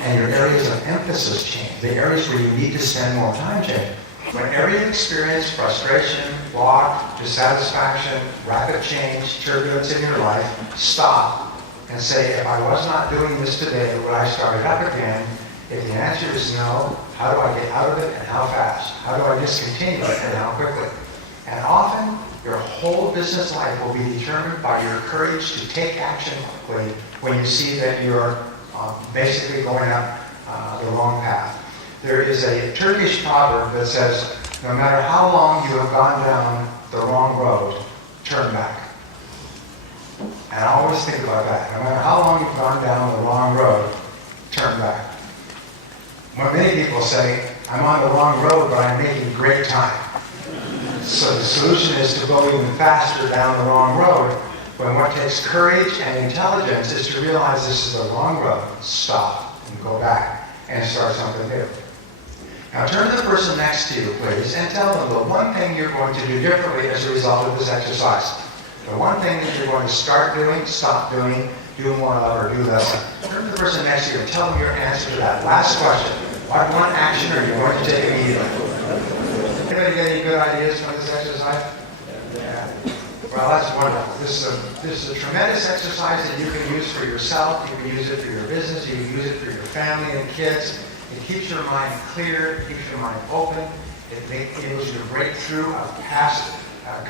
and your areas of emphasis change. The areas where you need to spend more time change. Whenever you experience frustration, block, dissatisfaction, rapid change, turbulence in your life, stop and say, if I was not doing this today, would I start it up again? If the answer is no, how do I get out of it and how fast? How do I discontinue it and how quickly? And often, your whole business life will be determined by your courage to take action quickly when you see that you're basically going up the wrong path. There is a Turkish proverb that says, no matter how long you have gone down the wrong road, turn back. And I always think about that. No matter how long you've gone down the wrong road, turn back. When many people say, I'm on the wrong road, but I'm making great time. So the solution is to go even faster down the wrong road, when what takes courage and intelligence is to realize this is the wrong road, stop, and go back, and start something new. Now turn to the person next to you, please, and tell them the one thing you're going to do differently as a result of this exercise. The one thing that you're going to start doing, stop doing, do more of, or do less of. Turn to the person next to you and tell them your answer to that last question. What one action are you going to take immediately? Anybody get any good ideas from this exercise? Yeah. Well, that's wonderful. This is a tremendous exercise that you can use for yourself. You can use it for your business. You can use it for your family and kids. It keeps your mind clear. It keeps your mind open. It enables you to break through past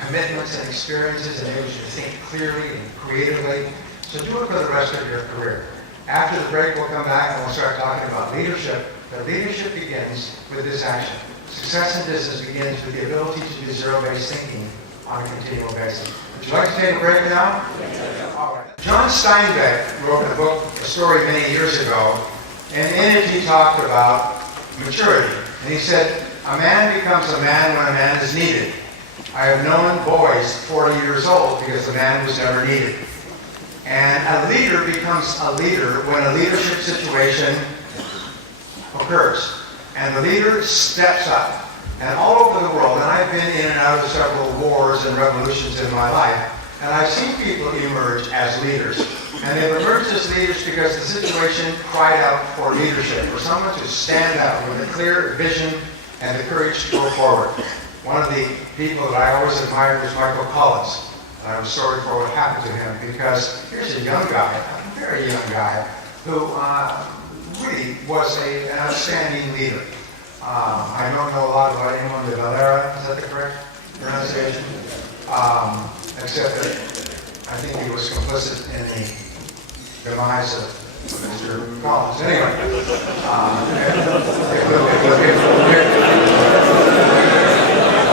commitments and experiences. It enables you to think clearly and creatively. So do it for the rest of your career. After the break, we'll come back and we'll start talking about leadership. But leadership begins with this action. Success in business begins with the ability to do zero-based thinking on a continual basis. Would you like to take a break now? Yes. All right. John Steinbeck wrote a story many years ago, and in it he talked about maturity. And he said, a man becomes a man when a man is needed. I have known boys 40 years old because the man was never needed. And a leader becomes a leader when a leadership situation occurs. And the leader steps up. And all over the world, and I've been in and out of several wars and revolutions in my life, and I've seen people emerge as leaders. And they've emerged as leaders because the situation cried out for leadership, for someone to stand up with a clear vision and the courage to go forward. One of the people that I always admired was Michael Collins. And I was sorry for what happened to him because here's a young guy, a very young guy, who really was an outstanding leader. I don't know a lot about anyone de Valera, is that the correct pronunciation? Except that I think he was complicit in the demise of Mr. Collins. Anyway,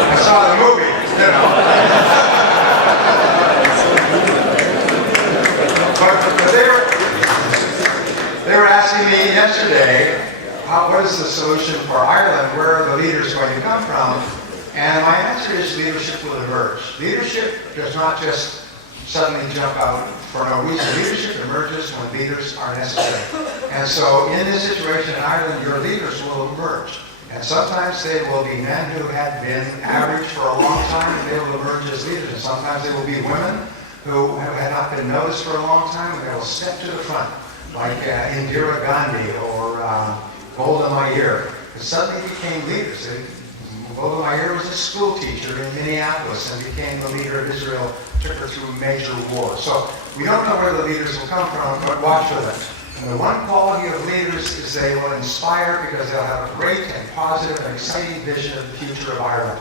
I saw the movie, you know. But they were asking me yesterday, what is the solution for Ireland? Where are the leaders going to come from? And my answer is leadership will emerge. Leadership does not just suddenly jump out for no reason. Leadership emerges when leaders are necessary. And so in this situation in Ireland, your leaders will emerge. And sometimes they will be men who had been average for a long time, and they will emerge as leaders. And sometimes they will be women who had not been noticed for a long time, and they will step to the front, like Indira Gandhi or Golda Meir, who suddenly became leaders. Golda Meir was a school teacher in Minneapolis and became the leader of Israel, took her through major wars. So we don't know where the leaders will come from, but watch for them. And the one quality of leaders is they will inspire because they'll have a great and positive and exciting vision of the future of Ireland.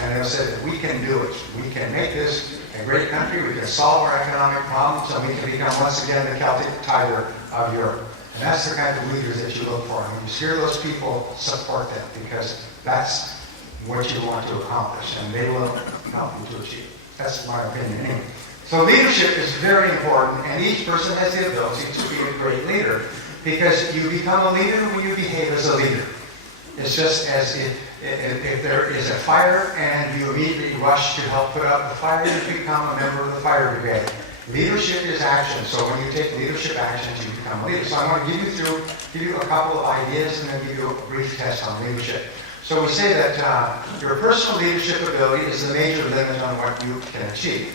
And they'll say that we can do it. We can make this a great country. We can solve our economic problems, and we can become once again the Celtic Tiger of Europe. And that's the kind of leaders that you look for. And when you hear those people, support them, because that's what you want to accomplish, and they will help you to achieve. That's my opinion anyway. So leadership is very important, and each person has the ability to be a great leader, because you become a leader when you behave as a leader. It's just as if there is a fire and you immediately rush to help put out the fire, you become a member of the fire brigade. Leadership is action, so when you take leadership actions, you become a leader. So I want to give you a couple of ideas and then give you a brief test on leadership. So we say that your personal leadership ability is the major limit on what you can achieve.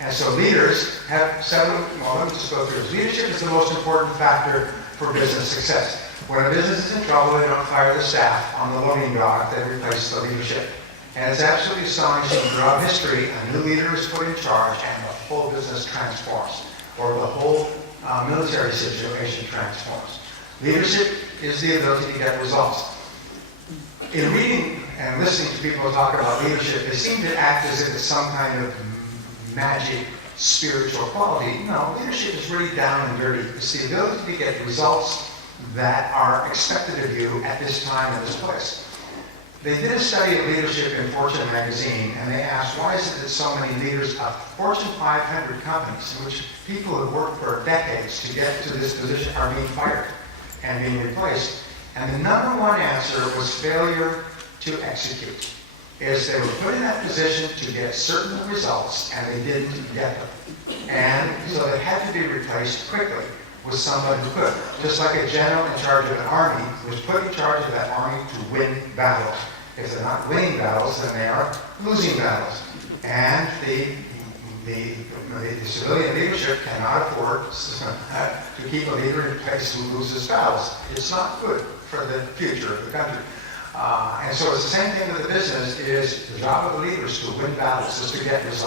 And so leaders have seven, well, let me just go through this. Leadership is the most important factor for business success. When a business is in trouble, they don't fire the staff on the loading dock, they replace the leadership. And it's absolutely astonishing throughout history, a new leader is put in charge and the whole business transforms, or the whole military situation transforms. Leadership is the ability to get results. In reading and listening to people talk about leadership, they seem to act as if it's some kind of magic spiritual quality. No, leadership is really down and dirty. It's the ability to get results that are expected of you at this time and this place. They did a study of leadership in Fortune magazine, and they asked, why is it that so many leaders of Fortune 500 companies, in which people who have worked for decades to get to this position, are being fired and being replaced? And the number one answer was failure to execute. Is they were put in that position to get certain results, and they didn't get them. And so they had to be replaced quickly with someone who could. Just like a general in charge of an army was put in charge of that army to win battles. If they're not winning battles, then they are losing battles. And the civilian leadership cannot afford to keep a leader in place who loses battles. It's not good for the future of the country. And so it's the same thing with the business. Is the job of the leaders to win battles, is to get results.